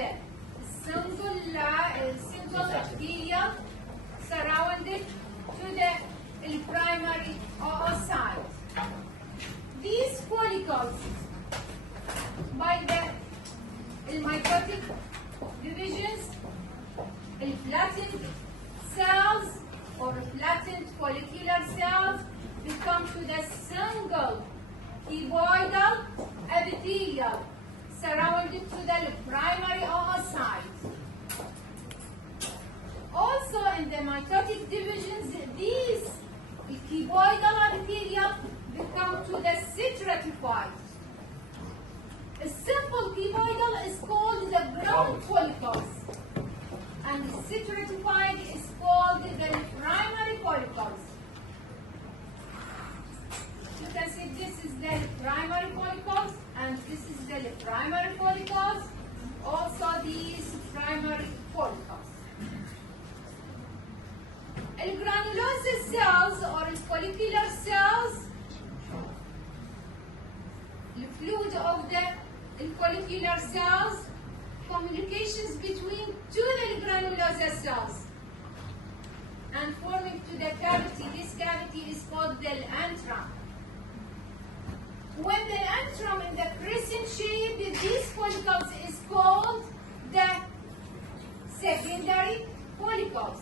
the single epithelium surrounded to the primary oocyte. These follicles, by the mitotic divisions, flattened cells or flattened follicular cells become to the single cuboidal epithelium surrounded to the primary oocyte. Also in the mitotic divisions, these cuboidal epithelium become to the stratified. A simple cuboidal is called the ground follicles, and the stratified is called the primary follicles. You can see this is the primary follicles, and this is the primary follicles. Also these primary follicles. The granulosa cells or follicular cells, the fluid of the follicular cells, communications between two granulosa cells and forming to the cavity. This cavity is called the antrum. When the antrum in the crescent shape, these follicles is called the secondary follicles.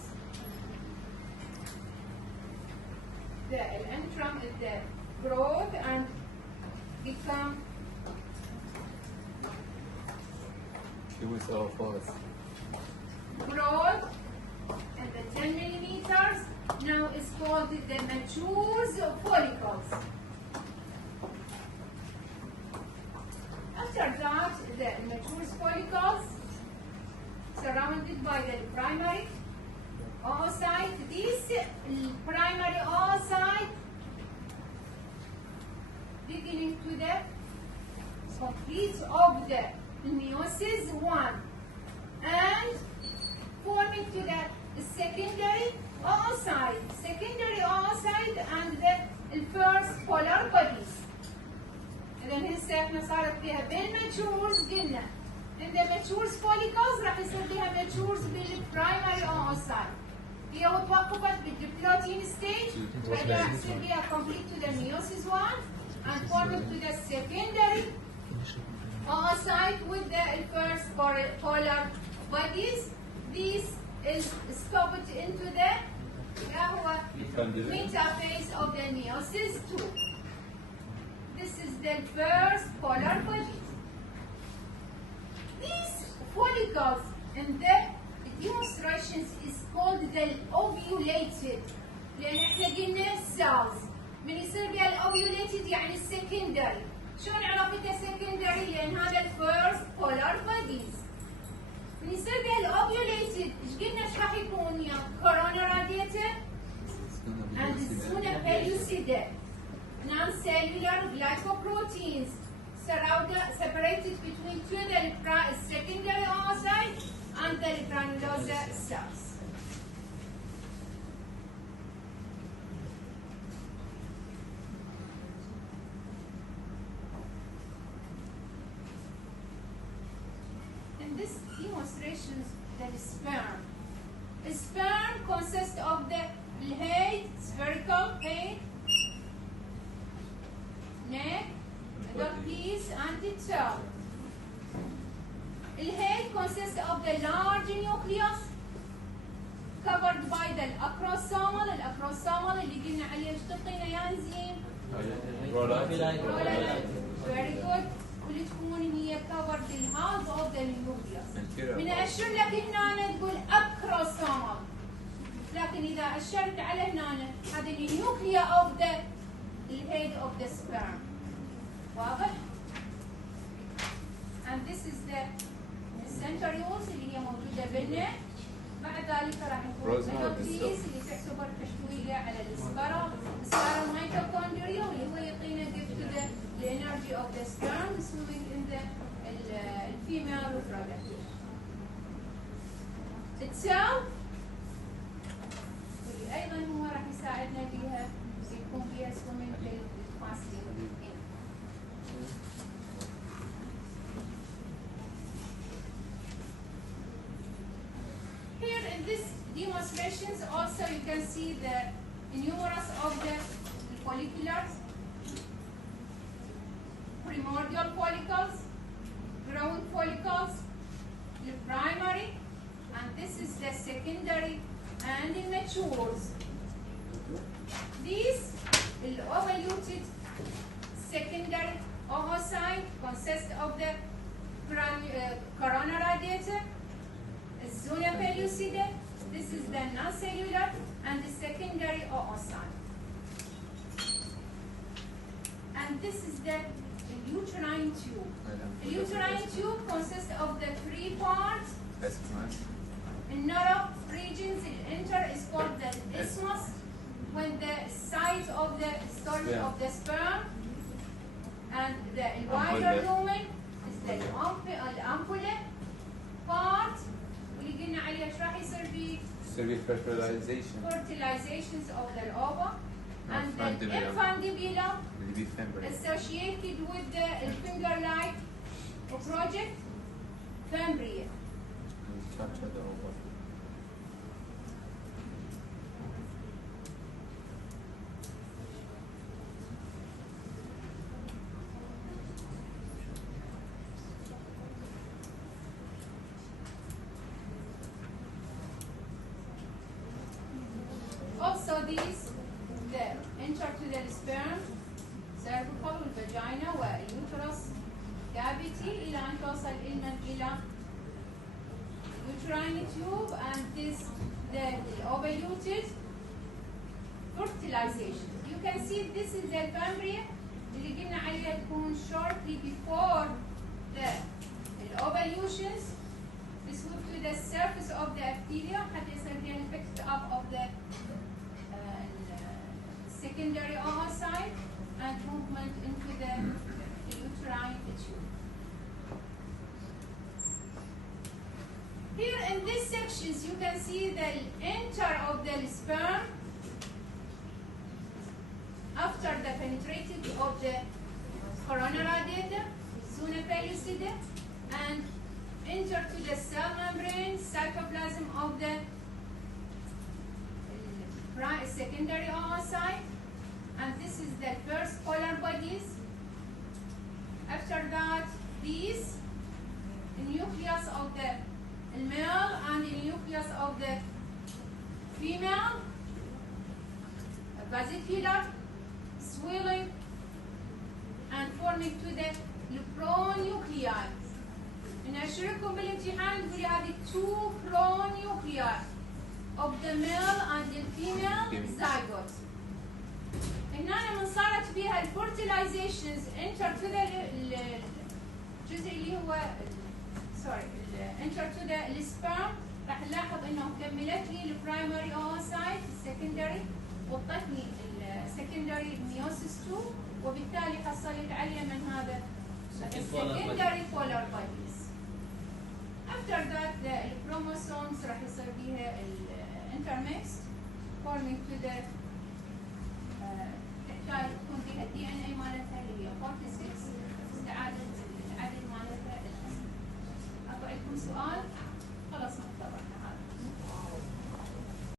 The antrum is the growth and become growth and the 10 millimeters now is called the matures follicles. After that, the matures follicles surrounded by the primary oocyte. This primary oocyte beginning to the complete of the meiosis 1 and forming to the secondary oocyte. Secondary oocyte and the first polar bodies. إذا هسه احنا صارت فيها بالماتشورز قلنا إن الماتشورز فوليكلز راح يصير بها ماتشورز بالبرايمري oocyte. هي وتوقفت بالديبلوتين ستيج بعدين راح يصير بها complete to the meiosis 1 and forming to the secondary oocyte with the first polar bodies. This is stopped into the metaphase of the meiosis 2. This is the first polar body. These follicles in the demonstrations is called the ovulated. لأن احنا قلنا cells. من يصير بها الاوفيوليتد يعني السكندري. شلون علاقتها سكندري؟ لأن هذا الفيرست polar bodies. من يصير بها الاوفيوليتد ايش قلنا ايش راح يكون؟ يا كورونا راديتر and sooner pellucida. Non-cellular glycoproteins separated between two the secondary oocyte and the granulosa cells. In this demonstration, the sperm. The sperm consists of the head, spherical head, neck, the piece, and the tail. The head consists of the large nucleus covered by the acrosomal. الأكروسومال اللي قلنا عليه ايش تعطينا يا انزيم؟ Very good. واللي تكون هي covered the half of the nucleus. من أشر لك هنا تقول acrosomal. لكن إذا أشرت على هنا هذه النيوكليا of the head of the sperm. واضح؟ And this is the centrioles اللي هي موجودة بالنك. بعد ذلك راح نكون ميوكليس اللي تعتبر تحويلة على السبرم. السبرم ميتوكوندريا واللي هو يعطينا give to the energy of the sperm swimming in the female reproductive. التاو واللي أيضا هو راح يساعدنا فيها يكون فيها swimming في الماسكين. these demonstrations also you can see the numerous of the folliculars, primordial follicles, growing follicles, the primary, and this is the secondary and it matures. These ovulated secondary oocyte consist of the corona radiata, zona pellucida, this is the non-cellular, and the secondary oocyte. And this is the uterine tube. The uterine tube consists of the three parts. In narrow regions, the enter is called the isthmus, when the size of the storage of the sperm, and the wider lumen is the ampulla part. واللي قلنا عليه ايش راح يصير فيه؟ يصير fertilization. Fertilizations of the ova, and the infundibulum associated with the finger-like project, Embryo. Capture the ova. Also these enter to the sperm, cervical والvagina والuterus cavity إلى أن توصل إلى uterine tube, and this the ovulated fertilization. You can see this is the embryo اللي قلنا عليها تكون shortly before the ovulations. This move to the surface of the epithelium حتى يصير فيها picked up of the secondary oocyte and movement into the uterine tube. Here in these sections you can see the enter of the sperm after the penetrating of the corona radiata, zona pellucida, and enter to the cell membrane, cytoplasm of the secondary oocyte, and this is the first polar bodies. After that, these the nucleus of the male and the nucleus of the female, vesicular swelling and forming to the pronuclei. نشركم بالامتحان تقولي هذه two pronuclei of the male and the female zygote. هنا من صارت فيها الفرتلايزيشنز enter to the الجزء اللي هو enter to the sperm، راح نلاحظ انه كملت لي البرايمري oocyte السكندري وطتني السكندري meiosis 2، وبالتالي حصلت عليه من هذا secondary polar bodies. After that the chromosomes راح يصير فيها intermixed forming to the تحتاج تكون فيها DNA مالتها اللي هي 46 استعادة العدد مالتها. أقرأ لكم سؤال.